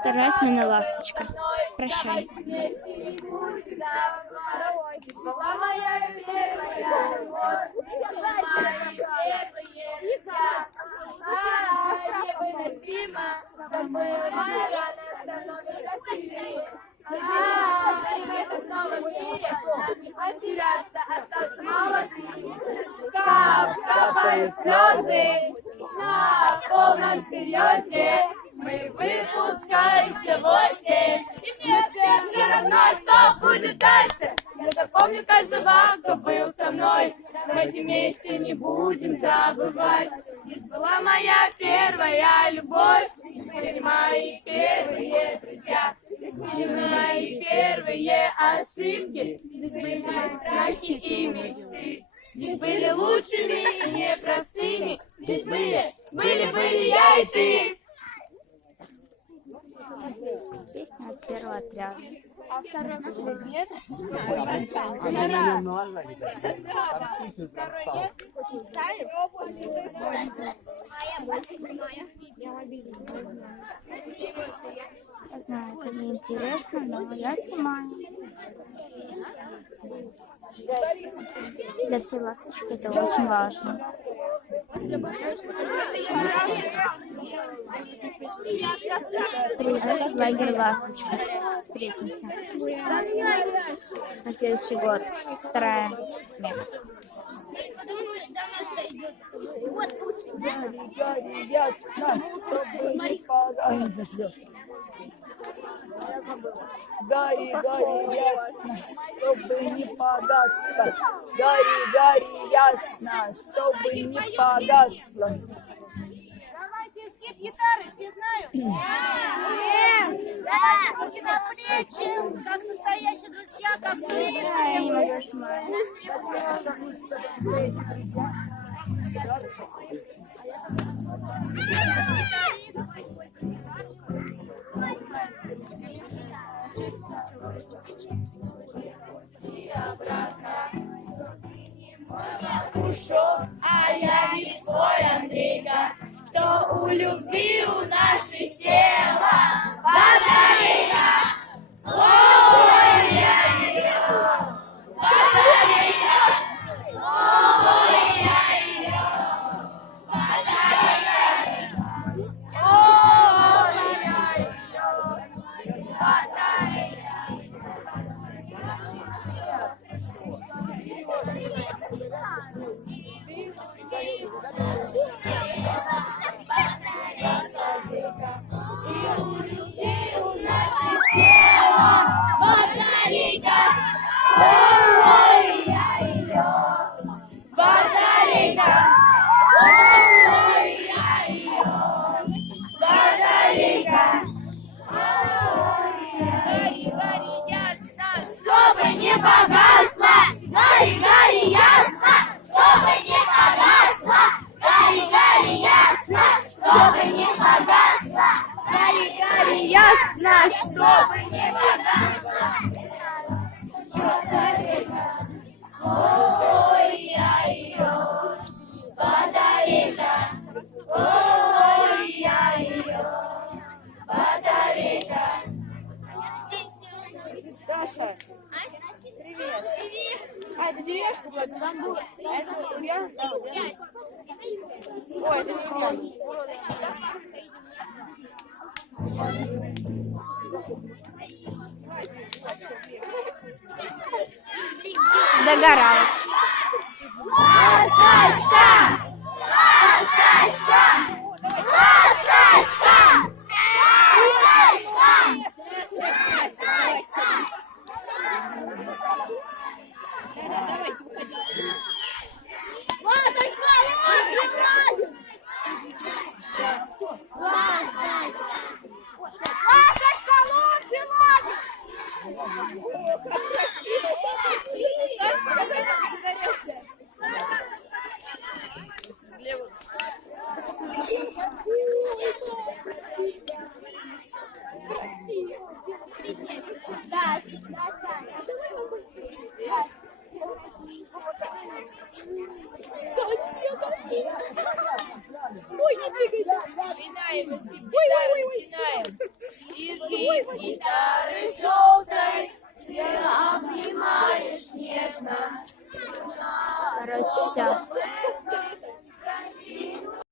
Вторая смена ласточка. Прощай. Была моя первая любовь, невыносимо, как была моя рана, давно невыносимо. И в этом новом мире потеряться остаться молодым. Капают слезы на полном серьезе. Мы выпускаемся в осень, и мне все равно, что будет дальше. Я запомню каждого, кто был со мной. Давайте вместе не будем забывать. Здесь была моя первая любовь, теперь мои первые друзья. Здесь были мои первые ошибки, здесь были страхи и мечты. Здесь были лучшими и непростыми, здесь были я и ты. Песня от первого отряда. А второй какой нет? Я знаю, это неинтересно, но я снимаю. Для всей ласточки это очень важно. Приезжайте в лагерь «Ласточка». Встретимся. На следующий год. Вторая смена. Гори, гори, ясно, чтобы не погасло. Гори, гори, ясно, чтобы не погасло. Давайте скип гитары, все знают? Нет! Давайте руки на плечи, как настоящие друзья, как А я не твой, Андрейка, что у любви у нашей села батарейка. Ой, я ее, батарейка. Ой, я ее, батарейка. Ой, я ее, батарейка. Чтобы не погасла, гори, гори, ясно, чтобы не погасла, гори, гори, ясно, чтобы не погасла, гори, гори, ясно, чтобы не погасла. Ой, я ее, батарейка, ой, я ее, батарейка. Даша, привет. Привет. А, это деревяшка была, там был. А это Ульяна? Да, Ульяна. Ой, это не Ульяна. Догорает. Ласточка! Ласточка! Ласточка! Ласточка лучше ладит! Ласточка! Ласточка лучше ладит! Как красиво! Стой, не двигайся. Вспоминаем, изгиб гитары начинаем. Изгиб гитары желтой, тело обнимаешь нежно. Короче, все.